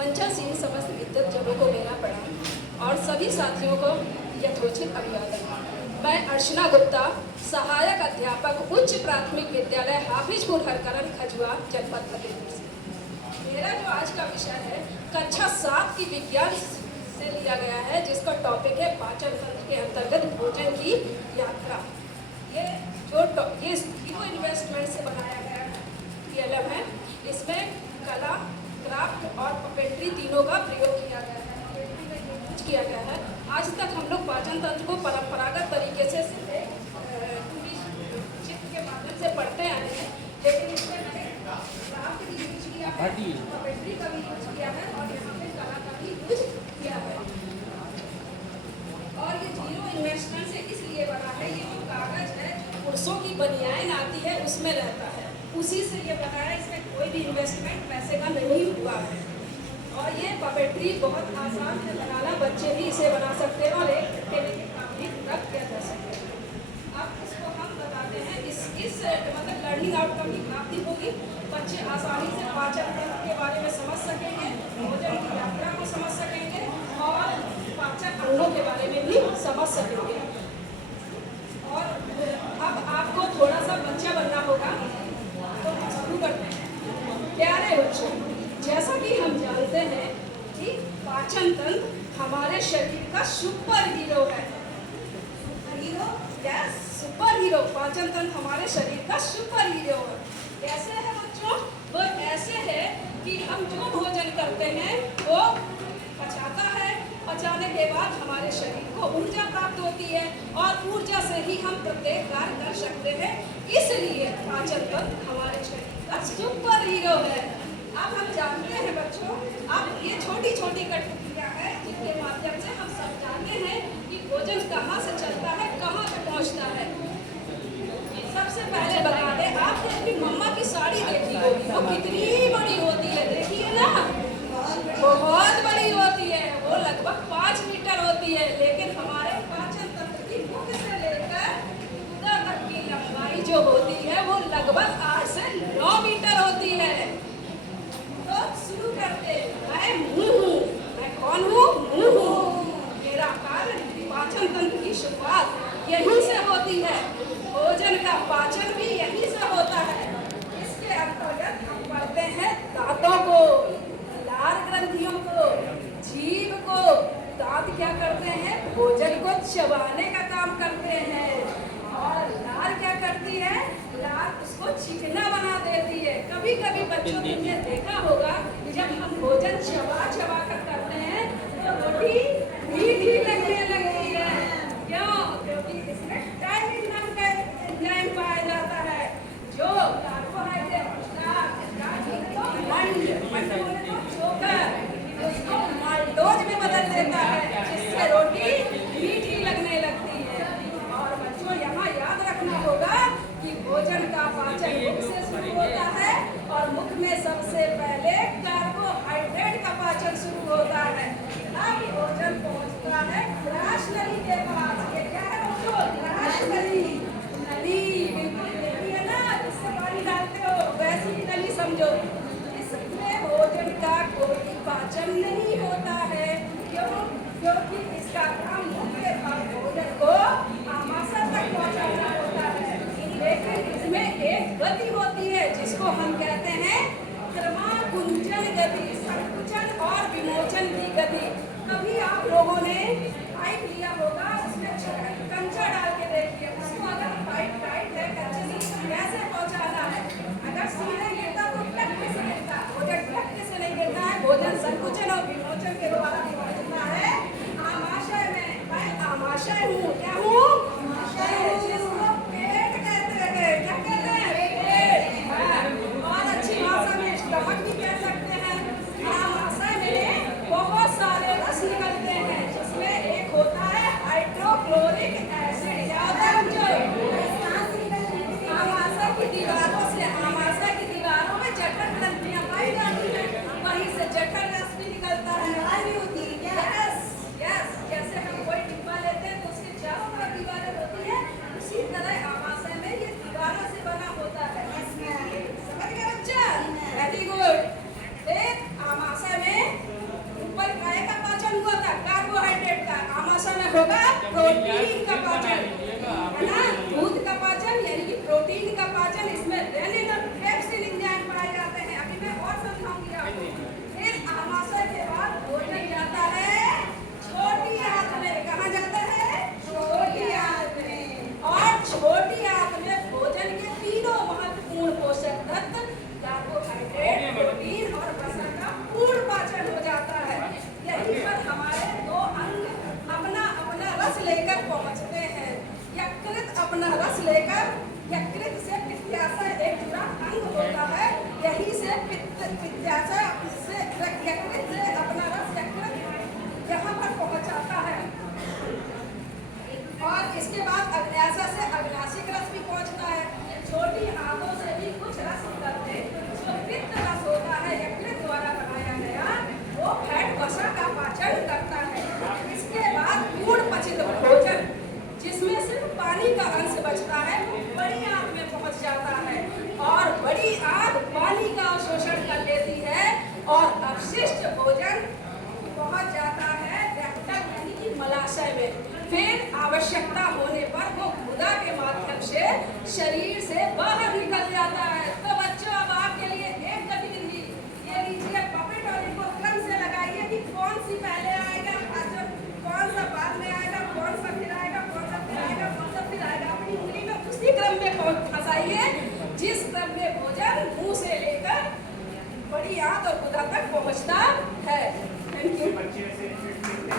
मंचासीन समस्त विद्वज्जनों को मेरा प्रणाम और सभी साथियों को यथोचित अभिवादन। मैं अर्चना गुप्ता, सहायक अध्यापक, उच्च प्राथमिक विद्यालय हाफिजपुर हरकरन खजुआ, जनपद फतेहपुर से। मेरा जो आज का विषय है कक्षा 7 की विज्ञान से लिया गया है, जिसका टॉपिक है पाचन तंत्र के अंतर्गत भोजन की यात्रा। ये जीरो इन्वेस्टमेंट से बनाया गया PLM है। इसमें कला, क्राफ्ट और पपेट्री तीनों का प्रयोग किया गया है, किया गया है। आज तक हम लोग पाचन तंत्र को परंपरागत तरीके से चित्र के माध्यम से पढ़ते आए हैं, लेकिन इसमें मैंने क्राफ्ट भी यूज किया है, पपेट्री का भी यूज किया है और यहाँ पे कला का भी यूज किया है। और ये जीरो इन्वेस्टमेंट से इसलिए बना है, ये जो कागज है जो पुरुषों की बनियान आती है उसमें रहता है, उसी से ये बना है। इसमें कोई भी इन्वेस्टमेंट पैसे का नहीं हुआ है। और ये पपेट्री बहुत आसान से बनाना, बच्चे भी इसे बना सकते हैं और एक खेलने के काम भी पूरा किया जा सकता है। अब इसको हम बताते हैं, इस मतलब लर्निंग आउटकम की प्राप्ति होगी। बच्चे आसानी से पाचन तंत्र के बारे में समझ सकेंगे, भोजन की यात्रा को समझ सकेंगे और पाचन अंगों के बारे में भी समझ सकेंगे। और अब आपको थोड़ा सा बच्चा बनना होगा, तो शुरू करते हैं। प्यारे बच्चों, जैसा कि हम जानते हैं कि पाचन तंत्र हमारे शरीर का सुपर हीरो है। Hero, yes, super hero. पाचन तंत्र हमारे शरीर का सुपर हीरो है। कैसे है बच्चों? वो ऐसे है कि हम जो भोजन करते हैं वो पचाता है, पचाने के बाद हमारे शरीर को ऊर्जा प्राप्त होती है और ऊर्जा से ही हम प्रत्येक कार्य कर सकते हैं। इसलिए पाचन तंत्र हमारे शरीर का सुपर हीरो है। अब हम जानते हैं बच्चों, अब ये छोटी छोटी कठपुतलियाँ हैं जिनके माध्यम से हम समझाते हैं कि भोजन कहाँ से चलता है, कहाँ तक पहुँचता है। सबसे पहले बता दें, आपने अपनी मम्मा की साड़ी देखी होगी, वो कितनी बड़ी होती है, देखिए ना, बहुत बड़ी होती है। वो लगभग 5 मीटर होती है, लेकिन हमारे पाचन तंत्र की मुख से लेकर उधर तक की लंबाई जो होती है वो लगभग 8 से 9 मीटर होती है। तो शुरू करते। मैं मुंह हूँ। मैं कौन हूँ? मुंह हूँ। मेरा कार्य पाचन तंत्र की शुरुआत यहीं से होती है। भोजन का पाचन भी यहीं से होता है। इसके अंतर्गत हम पढ़ते हैं दांतों को, लार ग्रंथियों को, जीभ को। दांत क्या करते हैं? भोजन को चबाने का काम करते हैं। और लार क्या करती है? लार उसको चिकना बना देती है। कभी कभी बच्चों ने देखा होगा, जब हम भोजन चबा चबा कर करते हैं तो रोटी मीठी लगने लगती है। क्यों? क्योंकि इसमें टाइमिंग नाम का एंजाइम पाया जाता है, जो कार्बोहाइड्रेट उसको माल्टोज में बदल देता है, जिससे रोटी मीठी लगने लगती है। और बच्चों, यहाँ याद रखना होगा कि भोजन का पाचन मुख से शुरू होता है और मुख में सबसे पहले कार्बोहाइड्रेट का पाचन शुरू होता है। तब भोजन पहुँचता है ग्रास नली के पास। ये क्या है बच्चों? ग्रास नली। नली बिल्कुल देखी है ना, जिससे पानी डालते हो, वैसी ही नली समझो। इसमें भोजन का कोई पाचन नहीं होता है। क्यों? क्योंकि इसका काम मुख्य भाग भोजन को आमाशय तक पहुँचाना होता है। लेकिन इसमें एक गति होती है जिसको हम कहते हैं क्रमाकुंचन गति, संकुचन और विमोचन की गति। कभी आप लोगों ने पाइप लिया होगा, उसमें कंचा डाल के देखिए, उसको अगर पाइप टाइट है, कंचे से कैसे पहुंचाना है? अगर सीधे गिरता तो टक्के से गिरता, भोजन टक्के से नहीं गिरता है। भोजन संकुचन और विमोचन के द्वारा पहुंचता है आमाशय में। मैं आमाशय हूँ। क्या हूँ? आमाशय, जिसको पेट कहते हैं। क्या कहते हैं? पेट। और अच्छी भाषा में स्टमक भी कह सकते हैं। आमाशय में बहुत सारे रस निकलते हैं, जिसमें एक होता है हाइड्रोक्लोरिक प्रोटीन का पाचन है ना, दूध का पाचन यानी कि प्रोटीन का पाचन, इसमें रेनिन और पेप्सिन एंजाइम पाए जाते हैं। अभी मैं और समझाऊंगी आपको। फिर आमाशय के बाद भोजन जाता है छोटी आंत में। कहाँ जाता है? छोटी आंत में। और छोटी आंत में भोजन के तीनों महत्वपूर्ण पोषक तत्व कार्बोहाइड्रेट, प्रोटीन और वसा का पूर्ण पाचन हो जाता है। यहीं पर हमारे दो अंग अपना अपना रस लेकर पहुंचते हैं। यकृत अपना रस लेकर, यकृत से पित्ताशय एक जुड़ा अंग होता है, यही से पित्ताशय से यकृत से अपना रस यकृत यहाँ पर पहुंचाता है। और इसके बाद अग्न्याशय से अग्नाशिक रस भी पहुंचता है। छोटी आंतों से भी कुछ रस निकलते, जो पित्त रस होता है यकृत द्वारा बनाया गया, वो फैट वसा का पाचन करता है। इसके बाद पूर्ण पचित भोजन, जिसमें सिर्फ पानी का अंश बचता है, वो बड़ी आंत में पहुंच जाता है और बड़ी आंत पानी का अवशोषण कर लेती है और अवशिष्ट भोजन पहुंच जाता है रेक्टम यानी कि मलाशय में। फिर आवश्यकता होने पर वो गुदा के माध्यम से शरीर से बाहर निकल जाता है। तो बच्चों, अब आपके लिए एक गतिविधि ये लीजिए पपेट और इनको क्रम से लगाइए कि कौन सी पहले आएगा, कौन सा बाद में आएगा, कौन सा फिर आएगा, कौन सा फिर आएगा, कौन सा फिर आएगा। अपनी उंगली में उसी क्रम में फंसाइए जिस क्रम में भोजन मुंह से लेकर बड़ी आंत और गुदा तक पहुंचता है। Thank you.